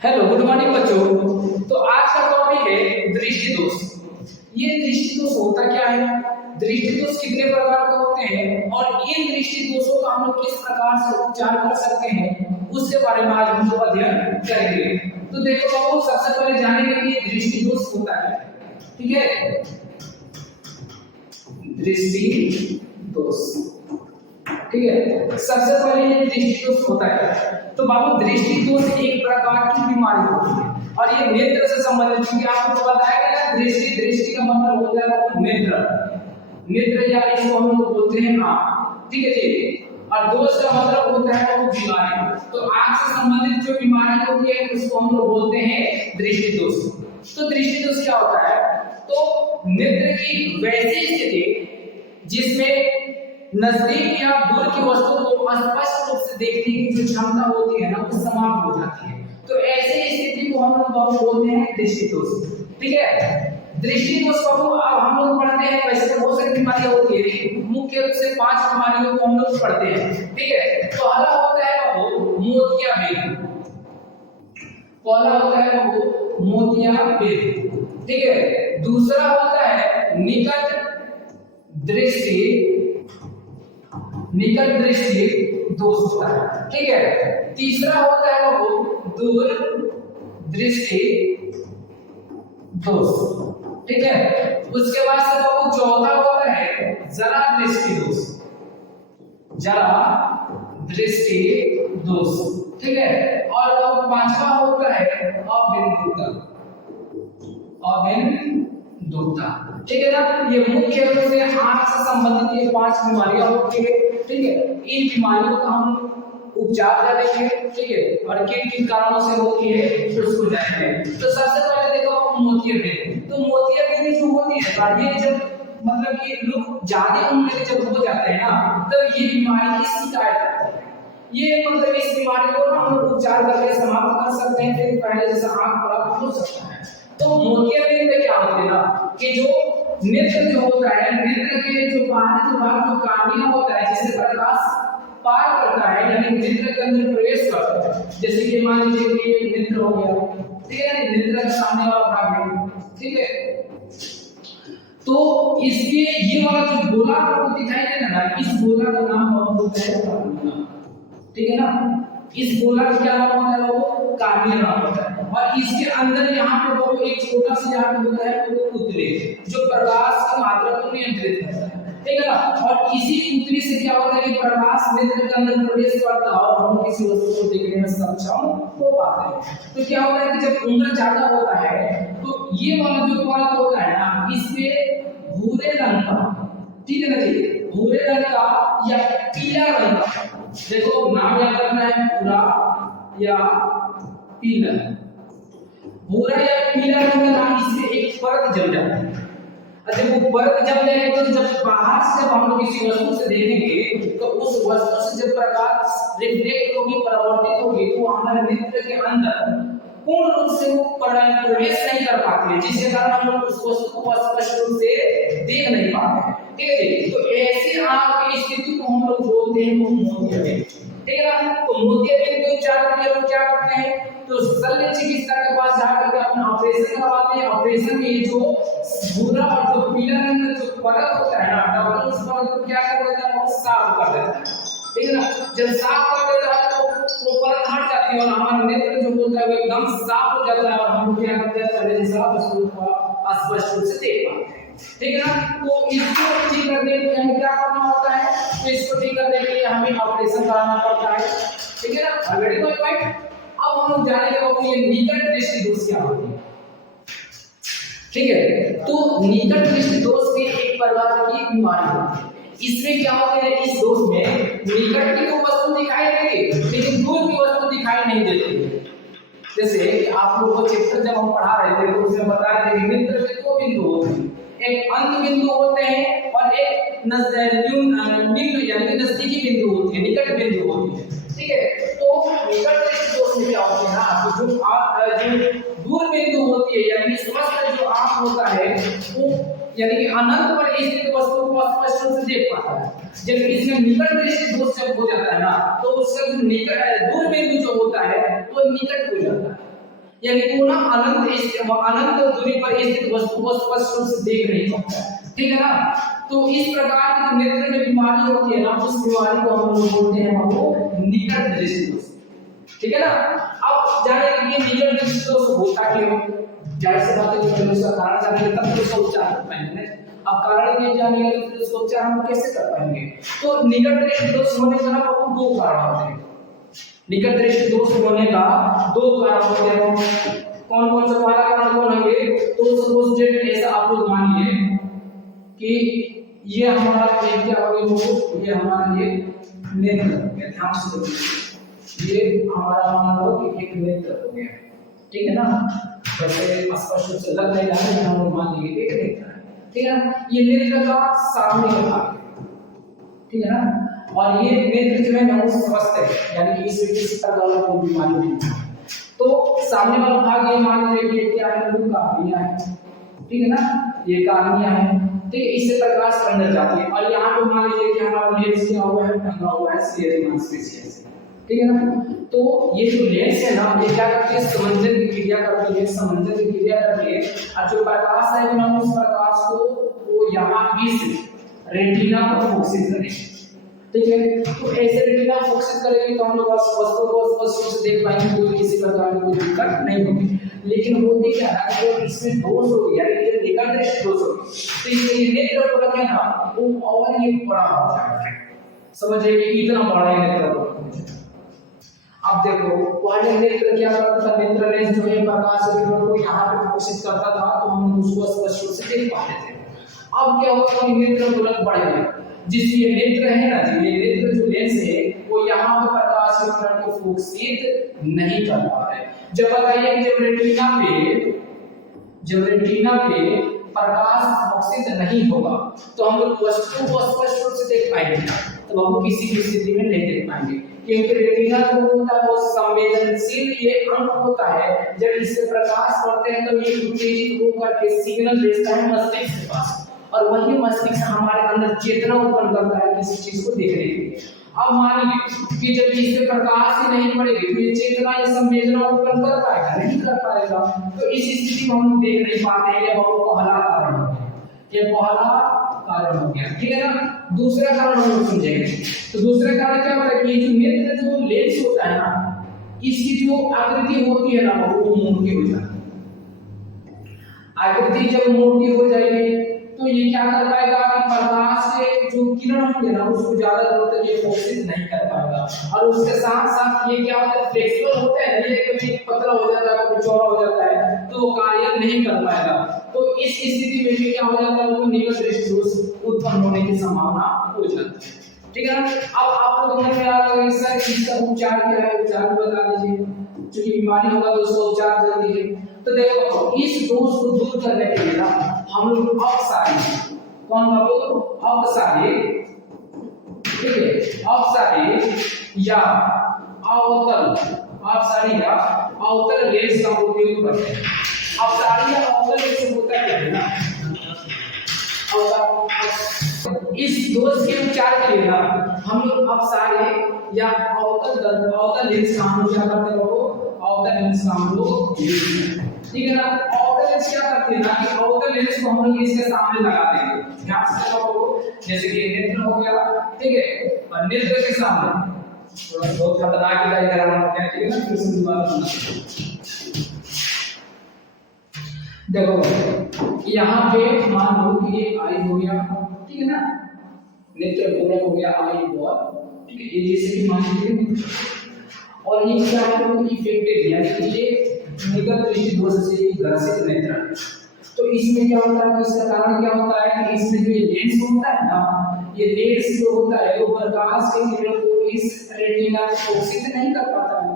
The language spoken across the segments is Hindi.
हेलो, गुड मॉर्निंग बच्चों। तो आज का टॉपिक है दृष्टि दोष। ये दृष्टि दोष होता क्या है, दृष्टि दोष कितने प्रकार के होते हैं और इन दृष्टि दोषों का हम लोग किस प्रकार से उपचार कर सकते हैं, उसके बारे में आज हम लोग अध्ययन करेंगे। तो देखो बाबू, सबसे पहले जानेंगे कि दृष्टि दोष होता क्या है। ठीक है, दृष्टि दोष। ठीक है, सबसे पहले ये दृष्टि दोष होता है। तो बाबू, दृष्टि दोष एक प्रकार की बीमारी होती है और ये नेत्र से संबंधित, क्योंकि आपको बताया गया ना, दृष्टि का मतलब होता है वो नेत्र, या इसको हम लोग बोलते हैं आंख। ठीक है जी। और दोष का मतलब होता है वो बीमारी। तो आंख से संबंधित जो बीमारी होती है उसको हम लोग बोलते हैं दृष्टि दोष। तो दृष्टि दोष क्या होता है, तो नेत्र की वैसी स्थिति जिसमें नजदीक या दूर की वस्तु को स्पष्ट रूप से देखने की जो क्षमता होती है ना, वो समाप्त हो जाती है। तो ऐसी स्थिति को हम लोग बोलते हैं दृष्टि दोष। ठीक है, दृष्टि दोष को अब हम लोग पढ़ते हैं। वैसे तो बहुत सारी बीमारियां होती है, लेकिन मुख्य रूप से 5 बीमारियों को हम लोग पढ़ते हैं। ठीक है, तो पहला होता है वो मोतियाबिंद। पहला होता है वो मोतियाबिंद। ठीक है, दूसरा होता है निकट दृष्टि दोष होता है। ठीक है, तीसरा होता है वो दूर दृष्टि दोष। ठीक है, उसके बाद से वो चौथा होता है जरा दृष्टि दोष। ठीक है, और वो पांचवा होता है अबिंदुता। ठीक है ना, ये मुख्य रूप से आंख से संबंधित ये 5 बीमारियां होती है। ठीक है, इन बीमारियों का हम उपचार करेंगे। ठीक है, और किन कारणों से होती है उसको जानेंगे। तो सबसे पहले देखो मोतियाबिंद। तो मोतियाबिंद जो होती है, ये जब मतलब कि लोग ज्यादा उम्र के जब हो जाते हैं ना, तो ये बीमारी की शिकायत आती है। ये मतलब इस बीमारी को ना हम लोग उपचार करके समाप्त कर सकते हैं, फिर पहले जैसा आंख प्राप्त हो सकता है। तो मोतियाबिंद में क्या होता है ना, कि जो नेत्र जो होता है, नेत्र के जो बाहरी जो भाग जो कार्निया होता है, जिसे प्रकाश पार करता है, यानी नेत्र के अंदर प्रवेश करता है। जैसे कि मान लीजिए कि ये नेत्र हो गया। ठीक है, नेत्र के सामने वाला भाग है। ठीक है, तो इसके ये वाला जो गोला आपको दिखाई दे रहा है, इस गोला का नाम होता है कार्निया। ठीक है ना, इस गोला का क्या नाम होता है, वो कार्निया नाम होता है। और इसके अंदर यहाँ पे वो एक छोटा सा यहाँ पे होता है वो पुतली, जो प्रकाश की मात्रा को नियंत्रित करता है। ठीक है ना, और इसी पुतली से क्या होता है कि प्रकाश नेत्र के अंदर प्रवेश करता है और हम किसी वस्तु को देखने में सक्षम हो पाते हैं। तो क्या होता है कि जब उम्र ज्यादा होता है, तो ये वाला जो परत होता है ना, इसपे भूरे रंग का, ठीक है ना जी, भूरे रंग का या पीला रंग का, देखो नाम याद रखना है, भूरा या पीला। भूरा या पीला रंग का नाम, इससे एक परत जम जाती है। अच्छा, वो परत जम जाएगी तो जब बाहर से जब हम लोग किसी वस्तु से देखेंगे, तो उस वस्तु से जब प्रकाश रिफ्लेक्ट होगी, परावर्तित होगी, तो हमारे नेत्र के अंदर पूर्ण रूप से वो प्रवेश नहीं कर पाती है, जिसके कारण हम लोग उस वस्तु को स्पष्ट रूप से देख नहीं पाते हैं। ठीक है जी, तो ऐसी आंख की स्थिति को हम लोग बोलते हैं मोतियाबिंद। ठीक है ना, तो मोतियाबिंद के उपचार के लिए हम क्या करते हैं, तो शल्य चिकित्सा के पास जाकर के अपना ऑपरेशन करवाते हैं। ऑपरेशन में ये जो भूरा और जो पीला रंग का जो परत होता है ना, डॉक्टर उस परत को क्या कर देता है, वो साफ कर देता है। ठीक है ना, जब साफ कर देता है तो वो परत हट जाती है और हमारा नेत्र जो होता है वो एकदम साफ हो जाता है और हम क्या करते हैं, पहले जैसा वस्तु को स्पष्ट रूप से देख पाते हैं। ठीक है ना, तो इसको ठीक करने के लिए हमें क्या करना होता है, तो इसको ठीक करने के लिए हमें ऑपरेशन कराना पड़ता है। ठीक है ना, वेरी गुड पॉइंट। अब हम लोग जानेंगे कि ये निकट दृष्टि दोष क्या होती है। ठीक है, तो निकट दृष्टि दोष भी एक प्रकार की बीमारी होती है। इसमें क्या होता है, इस दोष में निकट की तो वस्तु दिखाई देगी, लेकिन दूर की वस्तु दिखाई नहीं देती। जैसे आप लोगों को चैप्टर जब हम पढ़ा रहे थे, तो उसमें बता रहे थे कि नेत्र में 2 बिंदु होते हैं, एक अंत बिंदु होते हैं और एक निम्न यानी नजदीकी बिंदु होती है, निकट बिंदु होती है। ठीक है, तो निकट दृष्टि दोष में क्या होता है ना, जो दूर बिंदु होती है, यानी स्पष्ट जो आंख होता है वो यानी कि अनंत पर स्थित वस्तु को स्पष्ट रूप से देख पाता है। जब इसमें निकट दृष्टि दोष जब हो जाता है ना, तो उसका जो निकट दूर बिंदु जो होता है वो निकट हो जाता है। यानी कि वो ना अनंत दूरी पर स्थित वस्तु को स्पष्ट रूप से देख नहीं पाता है, ठीक है ना। तो इस प्रकार की नेत्र में बीमारी होती है ना, उस बीमारी को हम लोग बोलते हैं वो निकट दृष्टि दोष, ठीक है ना। अब जाने कि ये निकट दृष्टि दोष होता क्यों, जाहिर सी बात है कि उसका कारण जानेंगे तब तो उसका उपचार कर पाएंगे। अब कारण ये जानेंगे तो फिर उसका उपचार हम कैसे कर पाएंगे। तो निकट दृष्टि दोष होने का ना दो कारण होते हैं। निकट दृष्टि दोष होने का दो कारण होते हैं। कौन कौन सा पहला कारण कौन होंगे, तो सपोज दैट ऐसा आप लोग मानिए कि ये हमारा एक क्या हो गया, ये हमारा एक नेत्र हो गया, ध्यान से देखिए, ये हमारा मान लो कि एक नेत्र हो गया, ठीक है ना। वैसे स्पष्ट रूप से लग नहीं रहा है, हम लोग मान लेंगे एक नेत्र है, ठीक है ना। ये नेत्र का सामने का भाग है, ठीक है ना। और ये नेत्र जो है ना वो स्वस्थ है, यानी कि इस किसी प्रकार का कोई बीमारी नहीं है। तो सामने वाला भाग ये मान लीजिए कि क्या है, वो कार्निया है, ठीक है ना, ये कार्निया है, ठीक है। इससे प्रकाश अंदर जाती है। और यहाँ पे मान लीजिए कि हमारा लेंस क्या हुआ है, टंगा हुआ है सीधे मांसपेशियों से, ठीक है ना। तो ये जो लेंस है ना, ये क्या करती है, समंजन की क्रिया करती है, समंजन की क्रिया करती है। और जो प्रकाश है ना, उस प्रकाश को वो यहाँ इस रेटिना पर फोकसित करेगी, ठीक है। तो ऐसे रेटिना फोकसित करेगी तो हम लोग वस्तु को स्पष्ट रूप से देख पाएंगे, कोई किसी प्रकार की कोई दिक्कत नहीं होगी। लेकिन होती क्या है कि इसमें दोष हो गया, ये निकट दृष्टि दोष हो गया, तो इसलिए नेत्र को क्या था वो और ये बड़ा हो जाएगा, समझिए कि इतना बड़ा है नेत्र को। अब देखो पहले नेत्र क्या करता था, नेत्र लेंस जो है प्रकाश किरणों को यहाँ पे फोकसित करता था, तो हम उसको स्पष्ट रूप से देख पाते थे। अब क्या होगा कि नेत्र तुरंत बढ़ गया, जिससे ये नेत्र है ना, ये नेत्र जो लेंस है वो यहाँ पे प्रकाश किरण को फोकसित नहीं कर पा रहे। जब बताइए कि जब रेटिना पे प्रकाश फोकसित नहीं होगा तो हम लोग वस्तु को स्पष्ट रूप से देख पाएंगे, तो हम किसी भी स्थिति में नहीं देख पाएंगे, क्योंकि रेटिना जो होता है वो संवेदनशील ये अंग होता है। जब इससे प्रकाश पड़ते हैं तो ये उत्तेजित होकर के सिग्नल भेजता है मस्तिष्क के पास, और वही मस्तिष्क हमारे अंदर चेतना उत्पन्न करता है किसी चीज को देखने के लिए। अब मानिए कि जब इससे प्रकाश ही नहीं पड़ेगी तो ये चेतना या संवेदना उत्पन्न कर पाएगा, नहीं कर पाएगा। तो इस स्थिति में हम देख नहीं पाते हैं, ये बहुत पहला कारण हो गया, ये पहला कारण हो गया, ठीक है ना। दूसरा कारण हम लोग समझेंगे। तो दूसरा कारण क्या होता है कि जो नेत्र जो लेंस होता है ना, इसकी जो आकृति होती है ना वो मोटी हो जाती है। आकृति जब मोटी हो जाएगी तो ये क्या कर पाएगा कि प्रकाश से जो किरण होंगे ना उसको ज्यादा दूर तक ये फोकसित नहीं कर पाएगा। और उसके साथ साथ ये क्या होता है, फ्लेक्सिबल होता है, ये कभी पतला हो जाता है, कभी चौड़ा हो जाता है, तो वो कार्य नहीं कर पाएगा। तो इस स्थिति में भी क्या हो जाता है, वो निकट दृष्टि दोष उत्पन्न होने की संभावना हो जाती है, ठीक है ना। अब आप लोग समझ में आ रहा है सर इसका उपचार क्या है, उपचार बता दीजिए, क्योंकि बीमारी होगा तो उसका उपचार जरूरी है। तो देखो इस दोष को दूर करने के लिए ना हम लोग अपसारी, कौन बाबू, अपसारी, ठीक है, अपसारी या अवतल, अपसारी या अवतल लेंस का उपयोग करते हैं। अपसारी या अवतल लेंस होता क्या है ना, इस दोष के उपचार के लिए ना हम लोग अपसारी या अवतल लेंस का हम लोग क्या करते हैं, अवतल लेंस का हम लोग, ठीक है ना। अवतल लेंस क्या करते हैं ना कि अवतल लेंस को हम लोग इसके सामने लगा देंगे, ध्यान से देखो, जैसे कि नेत्र हो गया, ठीक है, और नेत्र के सामने थोड़ा बहुत खतरनाक डायग्राम हो गया, ठीक है ना। फिर से दोबारा बनाना, देखो यहाँ पे मान लो कि ये आई हो गया, ठीक है ना, नेत्र गोलक हो गया, आई बॉल, ठीक है, ये जैसे कि मान लीजिए, और ये क्या है तो इफेक्टेड यानी कि ये निकट दृष्टि दोष से ग्रसित नेत्र। तो इसमें क्या होता है, इसका कारण क्या होता है कि इसमें जो ये लेंस होता है ना, ये लेंस जो होता है वो प्रकाश के किरण को इस रेटिना को फोकसित नहीं कर पाता है,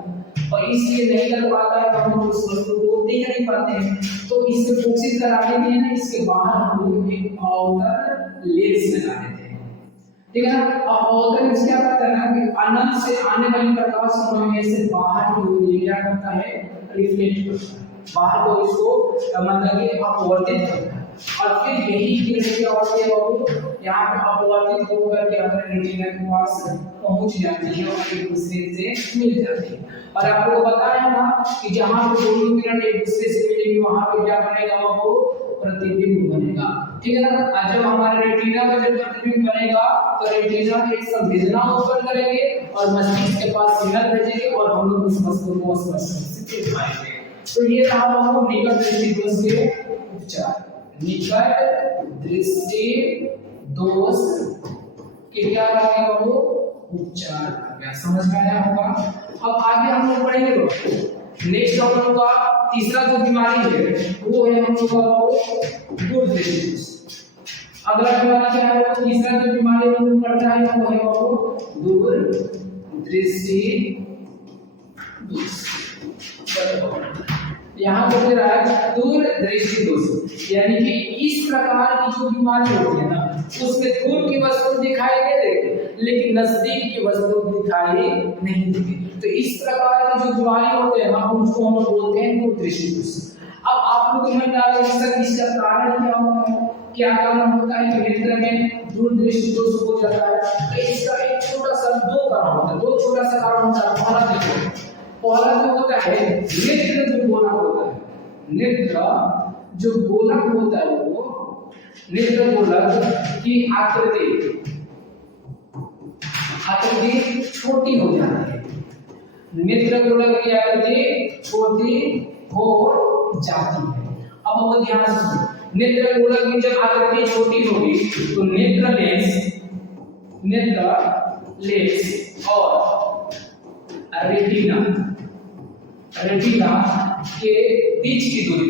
और इसलिए नहीं कर पाता है तो हम उस वस्तु को देख नहीं पाते हैं। तो इससे फोकसित कराने के लिए ना इसके बाहर हम लोग एक अवतल लेंस लगा देते हैं, ठीक है ना। अब अवतल लेंस क्या करता है ना कि अनंत से आने वाली प्रकाश में से बाहर की ओर ये क्या करता है, रिफ्लेक्ट करता है, बाहर को इसको मतलब कि अपवर्तित करता है, और फिर यही किरण क्या होती है वो यहाँ पे अपवर्तित होकर के अपने रेटिना के पास पहुंच जाती है और एक दूसरे से मिल जाती है। और आपको बताया ना कि जहां पे दोनों किरण एक दूसरे से मिलेंगी वहां पे क्या बनेगा, वो प्रतिबिंब बनेगा। ठीक है ना। आज जब हमारे रेटिना में जब प्रतिबिंब बनेगा तो रेटिना एक संवेदना उत्पन्न करेंगे और मस्तिष्क के पास सिग्नल भेजेंगे और हम लोग उस वस्तु को स्पष्ट रूप से देख पाएंगे। तो ये रहा बाबू निकट दृष्टि दोष के उपचार। निकट दृष्टि दोष के क्या करेंगे बाबू, उपचार। क्या समझ में आया होगा। अब आगे हम लोग पढ़ेंगे नेक्स्ट हम लोग का तीसरा जो बीमारी है वो है हम लोग का दूरदृष्टि दोष। अगला बीमारी क्या है, तीसरा जो बीमारी हम लोग पढ़ना है वो है बाबू दूरदृष्टि दोष। यहाँ पर दे रहा है दूरदृष्टि दोष, यानी कि इस प्रकार की जो बीमारी होती है ना उसमें दूर की वस्तु दिखाई दे देगी लेकिन नजदीक की वस्तु दिखाई नहीं देगी। तो इस प्रकार की जो बीमारी होते हैं ना उनको हम बोलते हैं दूरदृष्टि दोष। अब आप लोग समझ डालें इसका कारण क्या होता है, क्या कारण होता है कि नेत्र में दूरदृष्टि दोष हो जाता है। तो इसका एक छोटा सा दो कारण होता है, दो छोटा सा कारण होता है। पहला देखो, पहला जो होता है नेत्र जो गोलक होता है, नेत्र जो गोलक होता है वो नेत्र गोलक की आकृति छोटी हो जाती है। नेत्र गोलक की आकृति छोटी हो जाती है। अब वो ध्यान से सुनो, नेत्र गोलक की जब आकृति छोटी होगी तो नेत्र लेंस और रेटिना के बीच की दूरी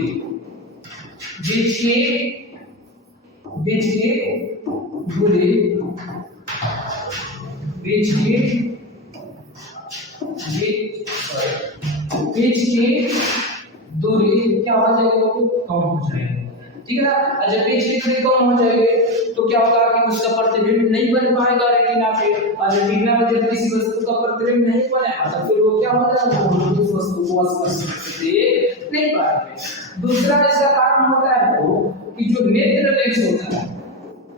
क्या हो जाएगी, कम हो जाएगी। ठीक है ना। जब बीच की दूरी कम हो जाएगी तो क्या होगा कि उसका प्रतिबिंब नहीं बन पाएगा रेटिना पे, और रेटिना में जब किसी वस्तु का प्रतिबिंब नहीं बनेगा तो फिर वो क्या हो जाएगा, उस वस्तु को स्पष्ट रूप से देख नहीं पाएंगे। दूसरा इसका कारण होता है वो कि जो नेत्र लेंस होता है,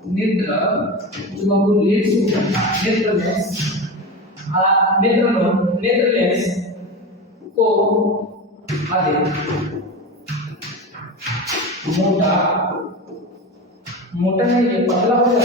नेत्र लेंस को अधिक मोटा नहीं, ये पतला हो जाता है,